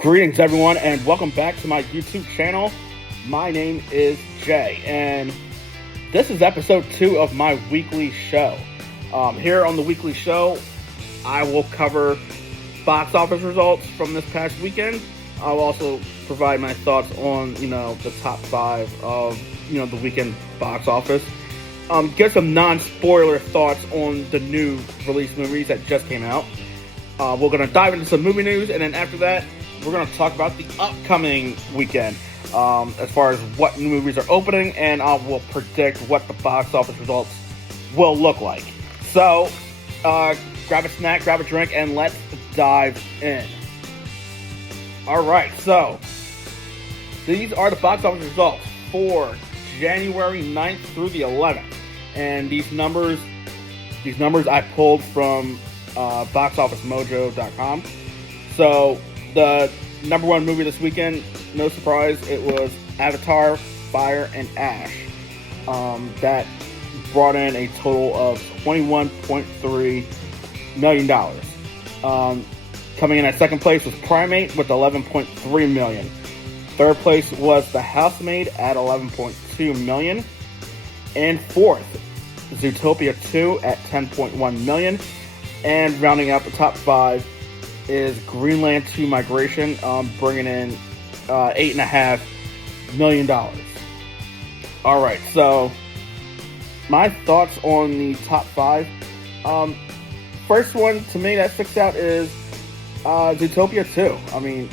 Greetings, everyone, and welcome back to my YouTube channel. My name is Jay, and this is episode 2 of my weekly show. Here on the weekly show, I will cover box office results from this past weekend. I'll also provide my thoughts on, the top 5 of, the weekend box office. Get some non-spoiler thoughts on the new release movies that just came out. We're going to dive into some movie news, and then after that, we're going to talk about the upcoming weekend as far as what new movies are opening, and I will predict what the box office results will look like. So, grab a snack, grab a drink, and let's dive in. Alright, so these are the box office results for January 9th through the 11th. And these numbers I pulled from boxofficemojo.com. So, the number one movie this weekend, no surprise, it was Avatar, Fire and Ash. That brought in a total of $21.3 million. Coming in at second place was Primate with $11.3 million. Third place was The Housemaid at $11.2 million. And fourth, Zootopia 2 at $10.1 million. And rounding out the top 5 is Greenland 2 Migration, bringing in $8.5 million. Alright, so my thoughts on the top 5. First one to me that sticks out is Zootopia 2. I mean,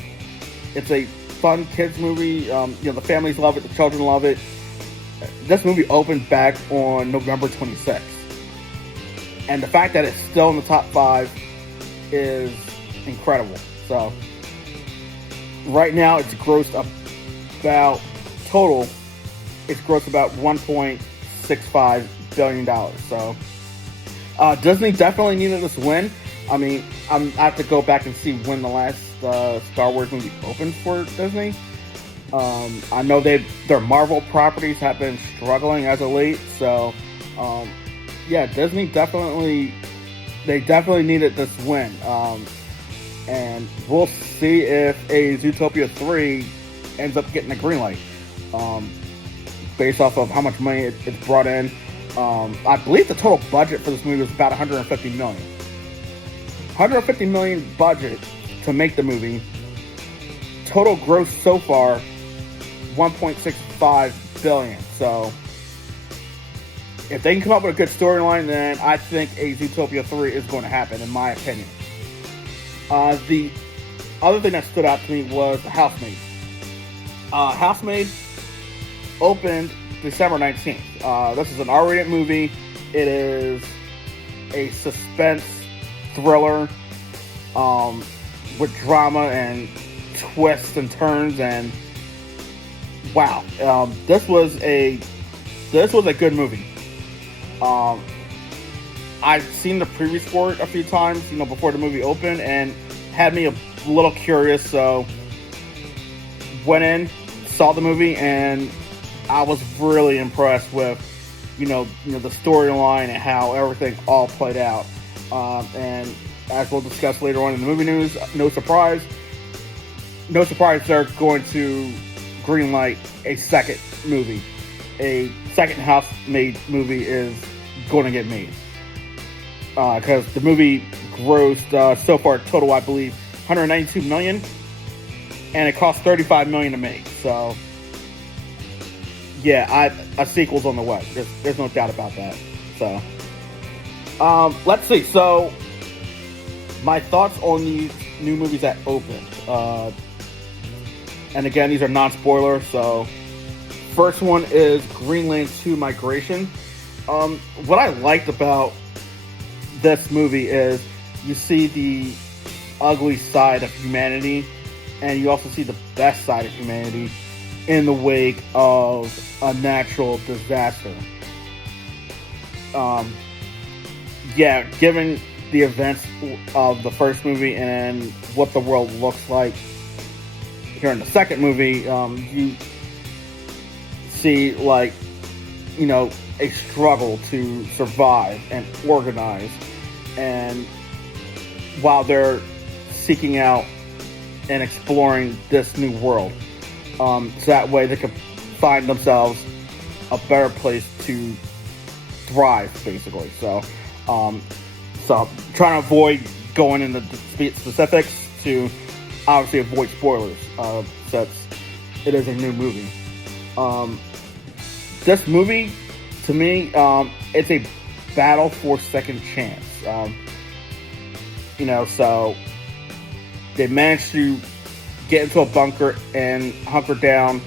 it's a fun kids movie. The families love it, the children love it. This movie opened back on November 26th. And the fact that it's still in the top 5 is incredible. So, right now it's grossed about $1.65 billion. So, Disney definitely needed this win. I mean, I have to go back and see when the last Star Wars movie opened for Disney. I know their Marvel properties have been struggling as of late. So, Disney definitely needed this win. And we'll see if a Zootopia 3 ends up getting a green light. Based off of how much money it's brought in. I believe the total budget for this movie was about $150 million. $150 million budget to make the movie. Total gross so far, $1.65 billion. So, if they can come up with a good storyline, then I think a Zootopia 3 is going to happen, in my opinion. The other thing that stood out to me was The Housemaid. Housemaid opened December 19th. This is an R-rated movie. It is a suspense thriller with drama and twists and turns, and wow, this was a good movie. I've seen the previews for it a few times, before the movie opened, and had me a little curious. So went in, saw the movie, and I was really impressed with, the storyline and how everything all played out. And as we'll discuss later on in the movie news, no surprise, they're going to greenlight a second movie. A second Housemaid movie is going to get made. Because the movie grossed so far total, I believe, $192 million, and it cost $35 million to make. So, yeah, a sequel's on the way. There's no doubt about that. So, let's see. So, my thoughts on these new movies that opened. And again, these are non-spoiler. So, first one is Greenland 2 Migration. What I liked about this movie is you see the ugly side of humanity, and you also see the best side of humanity in the wake of a natural disaster. Given the events of the first movie and what the world looks like here in the second movie, you see, a struggle to survive and organize. And while they're seeking out and exploring this new world. So that way they could find themselves a better place to thrive, basically. So trying to avoid going into specifics to obviously avoid spoilers, since it is a new movie. This movie, to me, it's a battle for second chance. So they managed to get into a bunker and hunker down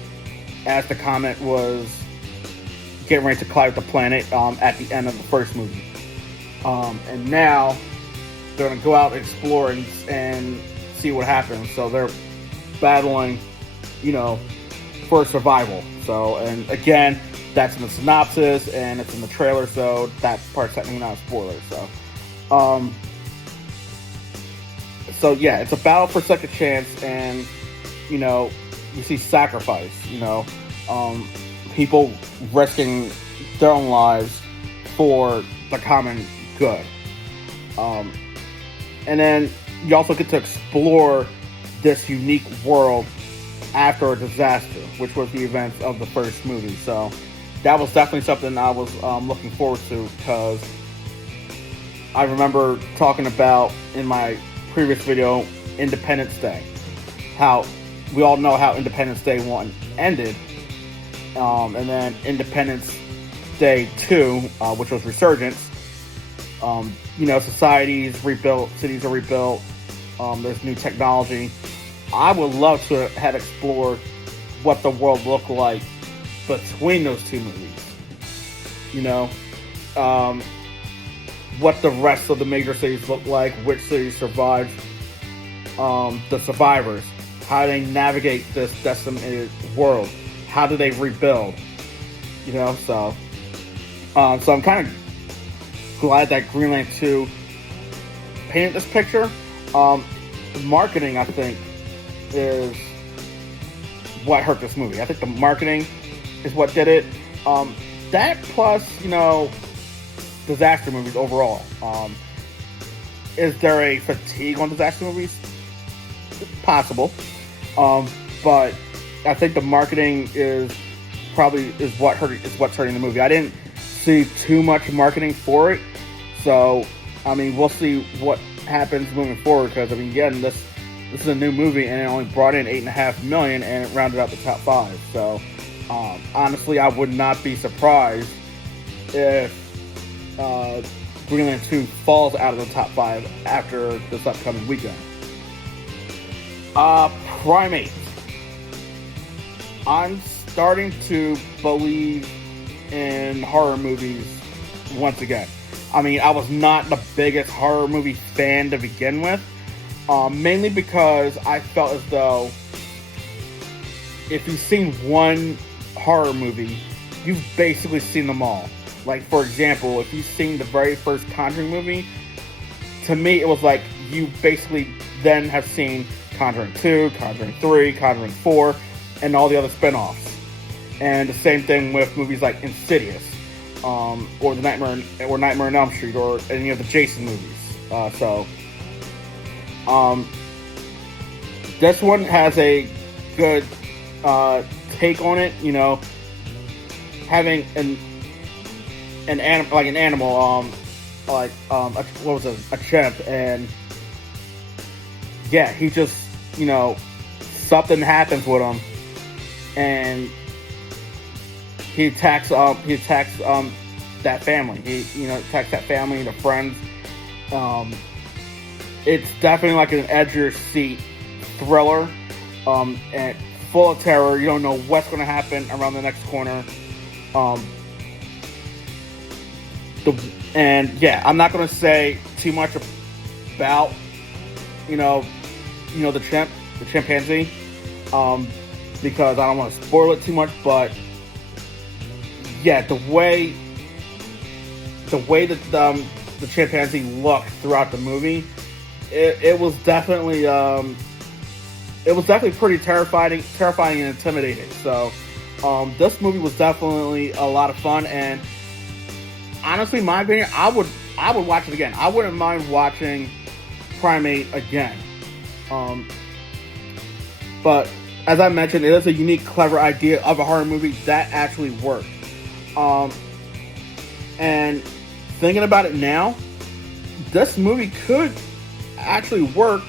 as the comet was getting ready to collide with the planet at the end of the first movie. And now they're going to go out and explore and see what happens. So they're battling, for survival. So, and again, that's in the synopsis and it's in the trailer, so that part's technically not a spoiler. So yeah, it's a battle for second chance, and you see sacrifice. People risking their own lives for the common good. And then you also get to explore this unique world after a disaster, which was the events of the first movie. So that was definitely something I was looking forward to, because I remember talking about in my previous video Independence Day, how we all know how Independence Day 1 ended, and then Independence Day 2, which was Resurgence. Society's rebuilt, cities are rebuilt, there's new technology. I would love to have explored what the world looked like between those two movies. What the rest of the major cities look like, which cities survived, the survivors, how they navigate this decimated world, how do they rebuild, so I'm kind of glad that Greenland 2 painted this picture. The marketing, I think, is what hurt this movie. I think the marketing is what did it. That plus, disaster movies overall. Is there a fatigue on disaster movies? Possible. But I think the marketing is what's hurting the movie. I didn't see too much marketing for it. So, we'll see what happens moving forward, because, again, this is a new movie, and it only brought in $8.5 million, and it rounded out the top 5. So, honestly, I would not be surprised if Greenland 2 falls out of the top 5 after this upcoming weekend. Primate. I'm starting to believe in horror movies once again. I was not the biggest horror movie fan to begin with, mainly because I felt as though if you've seen one horror movie, you've basically seen them all. Like, for example, if you've seen the very first Conjuring movie, to me it was like you basically then have seen Conjuring 2, Conjuring 3, Conjuring 4, and all the other spin-offs. And the same thing with movies like Insidious, or Nightmare on Elm Street, or any of the Jason movies. This one has a good take on it. Having an animal, a chimp, and yeah, he just something happens with him, and he attacks that family. He attacks that family and the friends. It's definitely like an edge of your seat thriller, and full of terror. You don't know what's going to happen around the next corner. I'm not going to say too much about the chimpanzee, because I don't want to spoil it too much. But yeah, the way that the chimpanzee looked throughout the movie, it was definitely pretty terrifying and intimidating. So this movie was definitely a lot of fun, and honestly, in my opinion, I would watch it again. I wouldn't mind watching Primate again. But as I mentioned, it is a unique, clever idea of a horror movie that actually worked. And thinking about it now, this movie could actually work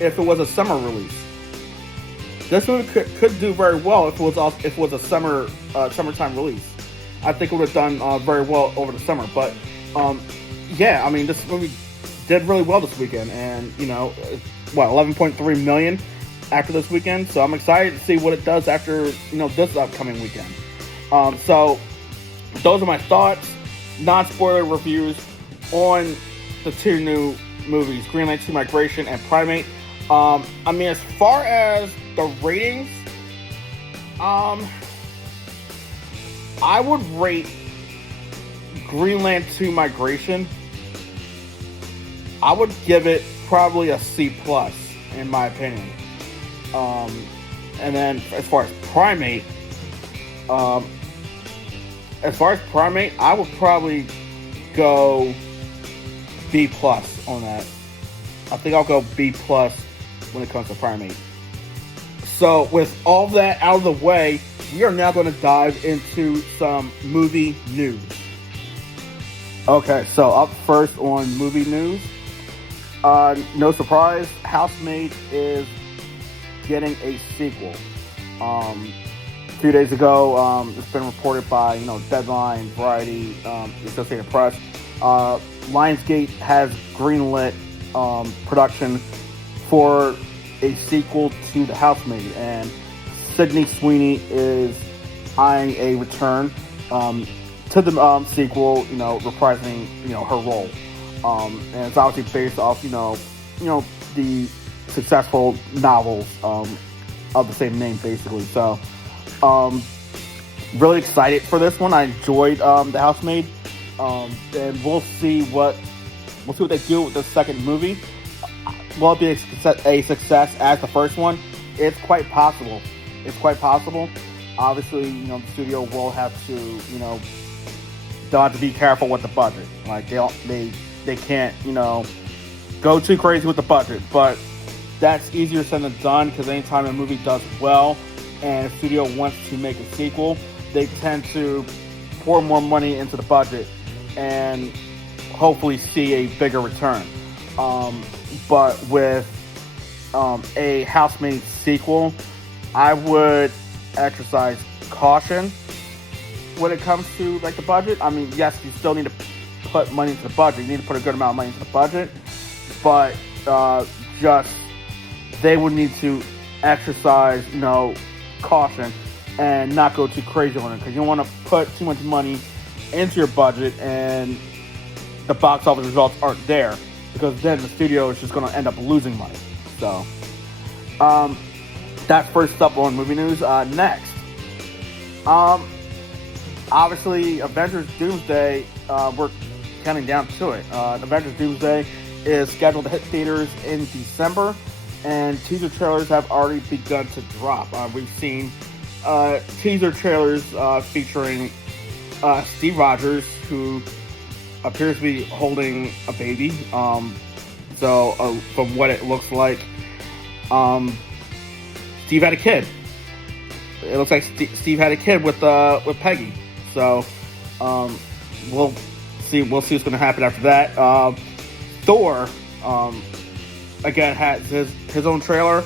if it was a summer release. This movie could do very well if it was a summertime release. I think it would have done very well over the summer. But yeah, I mean, this movie did really well this weekend, and 11.3 million after this weekend. So I'm excited to see what it does after this upcoming weekend. So those are my thoughts, non-spoiler reviews on the two new movies, Greenland 2 Migration and Primate. I mean, as far as the ratings, I would rate Greenland 2 Migration, I would give it probably a C+, in my opinion. And then as far as Primate, I would probably go B+ on that. I think I'll go B+ when it comes to Primate. So with all that out of the way, we are now going to dive into some movie news. Okay, so up first on movie news, no surprise, Housemaid is getting a sequel. A few days ago, it's been reported by Deadline, Variety, the Associated Press. Lionsgate has greenlit production for a sequel to The Housemaid, and Sydney Sweeney is eyeing a return to the sequel, reprising her role, and it's obviously based off the successful novels of the same name, basically. So really excited for this one. I enjoyed The Housemaid, and we'll see what they do with the second movie. Will it be a success as the first one? It's quite possible. Obviously, the studio will have to, they'll have to be careful with the budget. Like they can't, go too crazy with the budget. But that's easier said than done, because anytime a movie does well and a studio wants to make a sequel, they tend to pour more money into the budget and hopefully see a bigger return. But with a Housemaid sequel, I would exercise caution when it comes to the budget. I mean, yes, you still need to put money into the budget. You need to put a good amount of money into the budget, but they would need to exercise caution and not go too crazy on it, because you don't want to put too much money into your budget and the box office results aren't there, because then the studio is just going to end up losing money. So that's first up on movie news. Next, obviously Avengers Doomsday, we're counting down to it. Avengers Doomsday is scheduled to hit theaters in December, and teaser trailers have already begun to drop. We've seen teaser trailers featuring Steve Rogers, who appears to be holding a baby. So from what it looks like, Steve had a kid. It looks like Steve had a kid with Peggy. So we'll see what's going to happen after that. Thor again has his own trailer,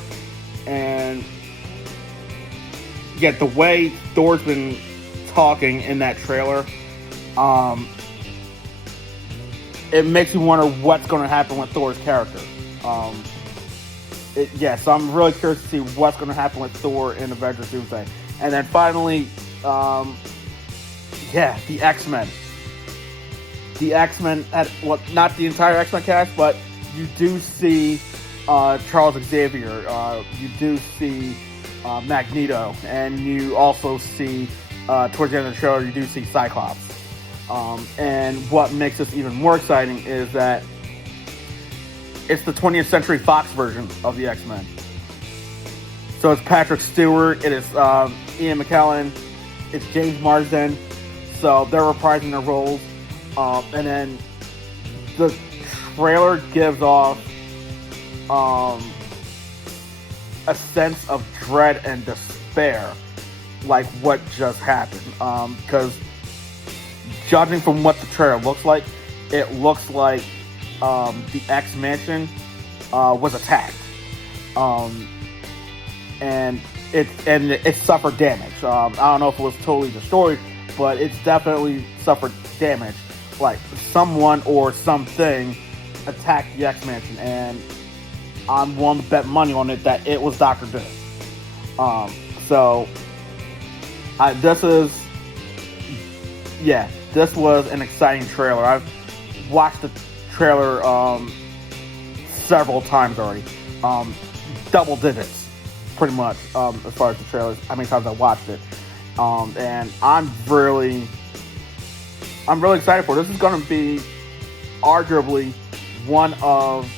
and yet the way Thor's been talking in that trailer, it makes you wonder what's going to happen with Thor's character. So I'm really curious to see what's going to happen with Thor in Avengers Doomsday. And then finally, the X-Men. The X-Men, not the entire X-Men cast, but you do see Charles Xavier. You do see Magneto. And you also see, towards the end of the show, you do see Cyclops. And what makes this even more exciting is that it's the 20th Century Fox version of the X-Men. So it's Patrick Stewart, it is Ian McKellen, it's James Marsden. So they're reprising their roles. And then the trailer gives off a sense of dread and despair, like what just happened. Because judging from what the trailer looks like, it looks like the X Mansion was attacked, and it suffered damage. I don't know if it was totally destroyed, but it's definitely suffered damage. Like someone or something attacked the X Mansion, and I'm willing to bet money on it that it was Dr. Doom. This was an exciting trailer. I've watched the trailer several times already, double digits, pretty much, as far as the trailers, how many times I watched it, and I'm really excited for it. This is going to be arguably one of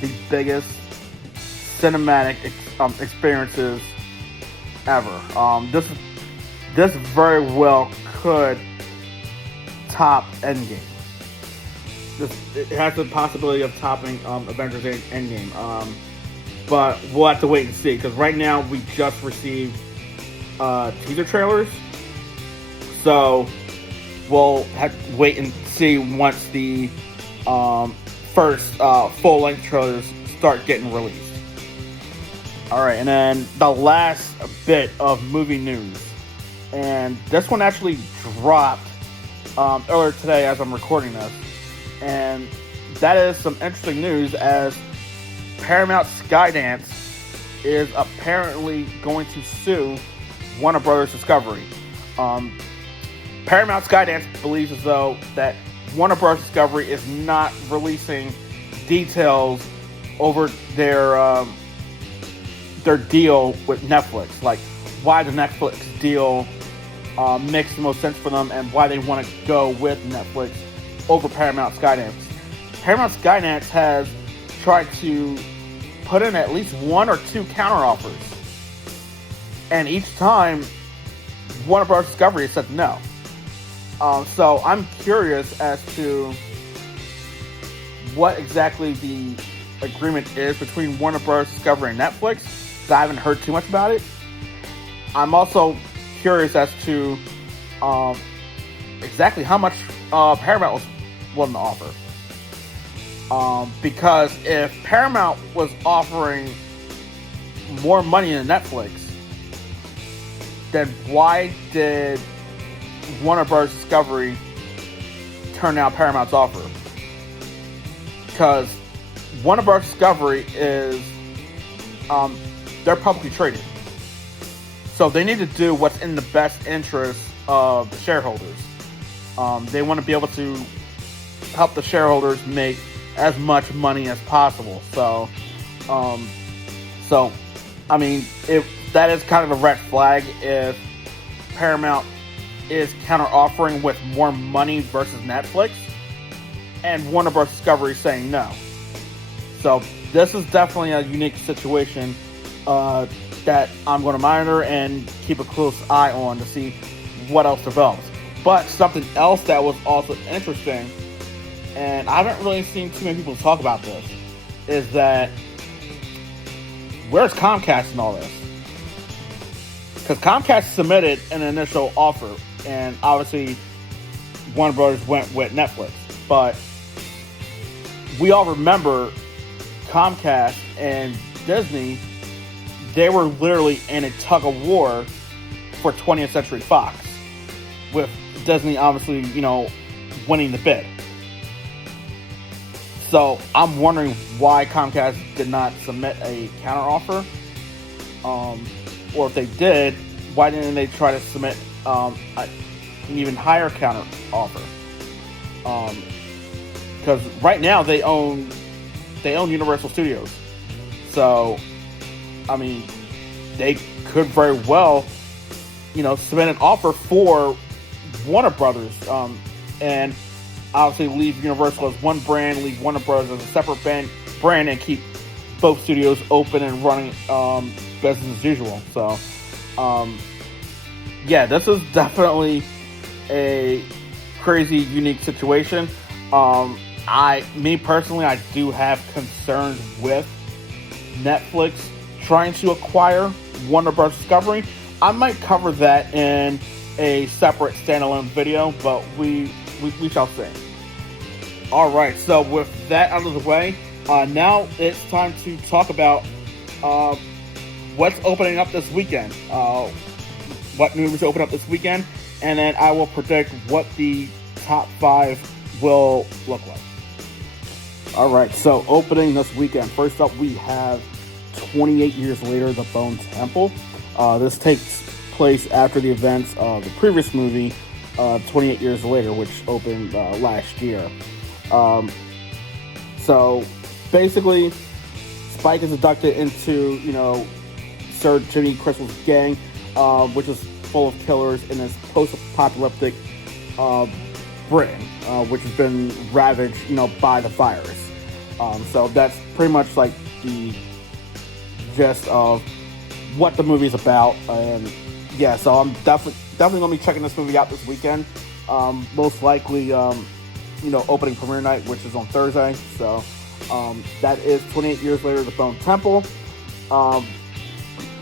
the biggest cinematic experiences ever. This very well could top Endgame. It has the possibility of topping Avengers Endgame. But we'll have to wait and see, because right now we just received teaser trailers. So we'll have to wait and see once the first full-length trailers start getting released. Alright, and then the last bit of movie news. And this one actually dropped earlier today as I'm recording this. And that is some interesting news, as Paramount Skydance is apparently going to sue Warner Brothers Discovery. Paramount Skydance believes as though that Warner Bros. Discovery is not releasing details over their deal with Netflix, like why the Netflix deal makes the most sense for them and why they want to go with Netflix over Paramount Skydance. Paramount Skydance has tried to put in at least one or two counteroffers, and each time Warner Bros. Discovery has said no. So I'm curious as to what exactly the agreement is between Warner Bros. Discovery and Netflix, because I haven't heard too much about it. I'm also curious as to exactly how much Paramount was willing to offer. Because if Paramount was offering more money than Netflix, then why did Warner Bros. Discovery turn down Paramount's offer? Because Warner Bros. Discovery is they're publicly traded, so they need to do what's in the best interest of the shareholders. They want to be able to help the shareholders make as much money as possible. So I mean, if that is kind of a red flag, if Paramount is counter offering with more money versus Netflix, and Warner Bros. Discovery saying no. So this is definitely a unique situation that I'm going to monitor and keep a close eye on to see what else develops. But something else that was also interesting, and I haven't really seen too many people talk about this, is that where's Comcast in all this? Because Comcast submitted an initial offer, and obviously Warner Brothers went with Netflix. But we all remember Comcast and Disney, they were literally in a tug of war for 20th Century Fox, with Disney obviously, winning the bid. So I'm wondering why Comcast did not submit a counteroffer, or if they did, why didn't they try to submit an even higher counteroffer? Because right now they own Universal Studios, so I mean they could very well, submit an offer for Warner Brothers, and obviously leave Universal as one brand, leave Warner Brothers as a separate brand, and keep both studios open and running business as usual. So, this is definitely a crazy, unique situation. Me personally, I do have concerns with Netflix trying to acquire Warner Bros. Discovery. I might cover that in a separate standalone video, but we shall see. Alright, so with that out of the way, now it's time to talk about what's opening up this weekend. What movies open up this weekend, and then I will predict what the top 5 will look like. Alright, so opening this weekend. First up, we have 28 Years Later, The Bone Temple. This takes place after the events of the previous movie, 28 Years Later, which opened last year. So basically, Spike is inducted into, Sir Jimmy Crystal's gang, which is full of killers in this post-apocalyptic Britain, which has been ravaged, by the virus. So that's pretty much like the gist of what the movie's about. And yeah, so I'm definitely gonna be checking this movie out this weekend. Most likely, opening premiere night, which is on Thursday. So that is 28 Years Later, The Bone Temple.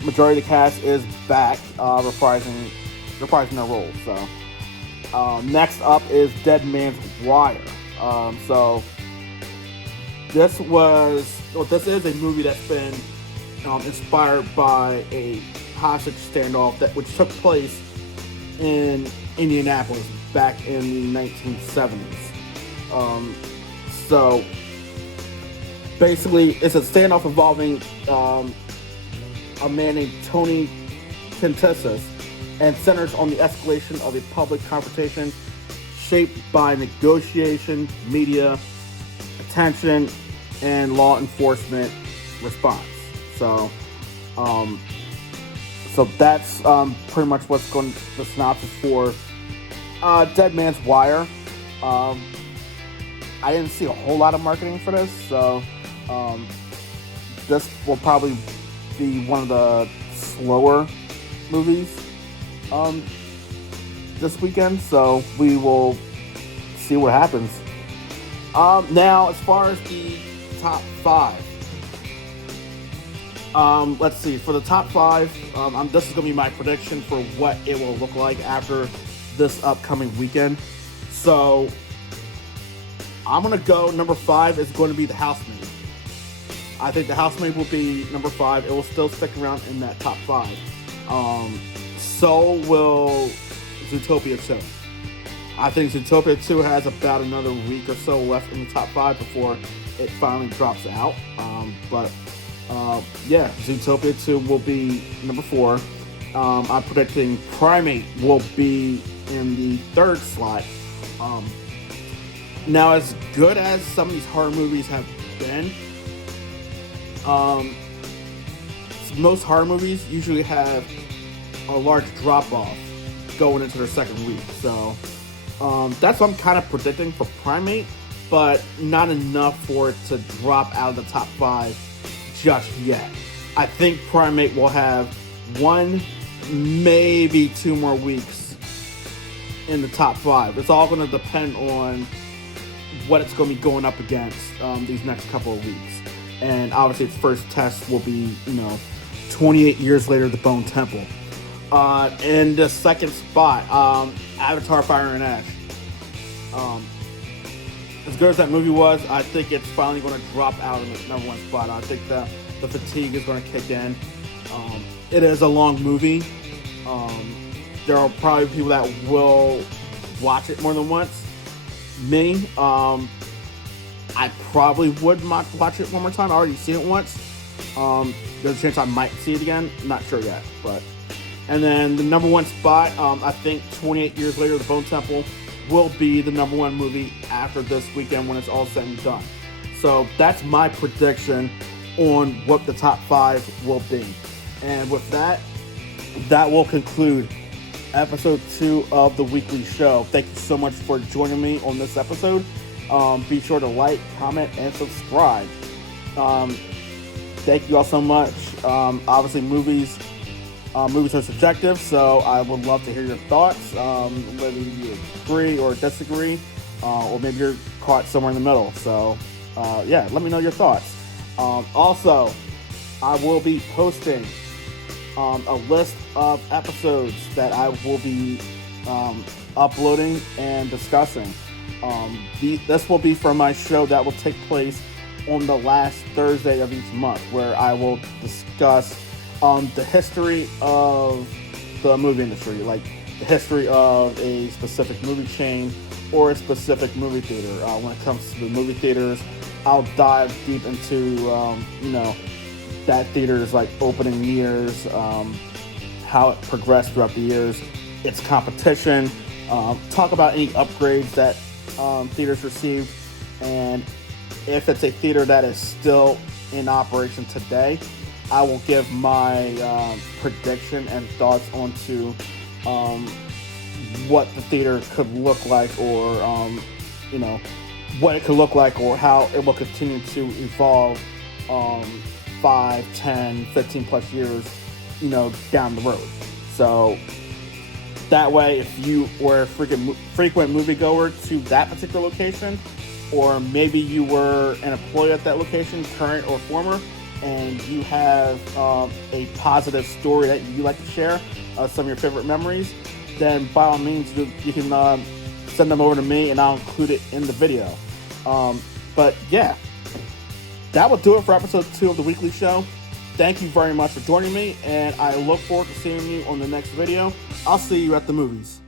Majority of the cast is back, reprising their roles. So next up is Dead Man's Wire. So this is a movie that's been inspired by a hostage standoff which took place in Indianapolis back in the 1970s. So basically, it's a standoff involving a man named Tony Kentissis, and centers on the escalation of a public confrontation shaped by negotiation, media attention, and law enforcement response. So that's pretty much what's going the synopsis for Dead Man's Wire. I didn't see a whole lot of marketing for this, so this will probably be one of the slower movies this weekend, so we will see what happens. Now, as far as the top 5, let's see. For the top 5, this is going to be my prediction for what it will look like after this upcoming weekend. So I'm going to go number 5 is going to be The Housemaid. I think The Housemaid will be number 5. It will still stick around in that top 5. So will Zootopia 2. I think Zootopia 2 has about another week or so left in the top 5 before it finally drops out. Yeah, Zootopia 2 will be number 4. I'm predicting Primate will be in the 3rd slot. Now, as good as some of these horror movies have been, most horror movies usually have a large drop-off going into their second week. So that's what I'm kind of predicting for Primate, but not enough for it to drop out of the top 5 just yet. I think Primate will have 1, maybe 2 more weeks in the top 5. It's all going to depend on what it's going to be going up against these next couple of weeks. And obviously its first test will be, 28 Years Later, The Bone Temple. In the second spot, Avatar: Fire and Ash. As good as that movie was, I think it's finally going to drop out in the number 1 spot. I think the fatigue is going to kick in. It is a long movie. There are probably people that will watch it more than once. Me, I probably would watch it one more time. I already seen it once. There's a chance I might see it again. I'm not sure yet. And then the number 1 spot, I think 28 Years Later, The Bone Temple will be the number 1 movie after this weekend when it's all said and done. So that's my prediction on what the top 5 will be. And with that will conclude episode 2 of the weekly show. Thank you so much for joining me on this episode. Be sure to like, comment, and subscribe. Thank you all so much. Obviously, movies are subjective, so I would love to hear your thoughts, whether you agree or disagree, or maybe you're caught somewhere in the middle. So, let me know your thoughts. Also, I will be posting a list of episodes that I will be uploading and discussing. This will be from my show that will take place on the last Thursday of each month, where I will discuss the history of the movie industry, like the history of a specific movie chain or a specific movie theater. When it comes to the movie theaters, I'll dive deep into that theater's like opening years, how it progressed throughout the years, its competition, talk about any upgrades that theaters received, and if it's a theater that is still in operation today, I will give my prediction and thoughts onto what the theater could look like, or what it could look like, or how it will continue to evolve 5, 10, 15 plus years, down the road. So that way, if you were a frequent moviegoer to that particular location, or maybe you were an employee at that location, current or former, and you have a positive story that you like to share, some of your favorite memories, then by all means, you can send them over to me and I'll include it in the video. But yeah, that will do it for episode 2 of the weekly show. Thank you very much for joining me, and I look forward to seeing you on the next video. I'll see you at the movies.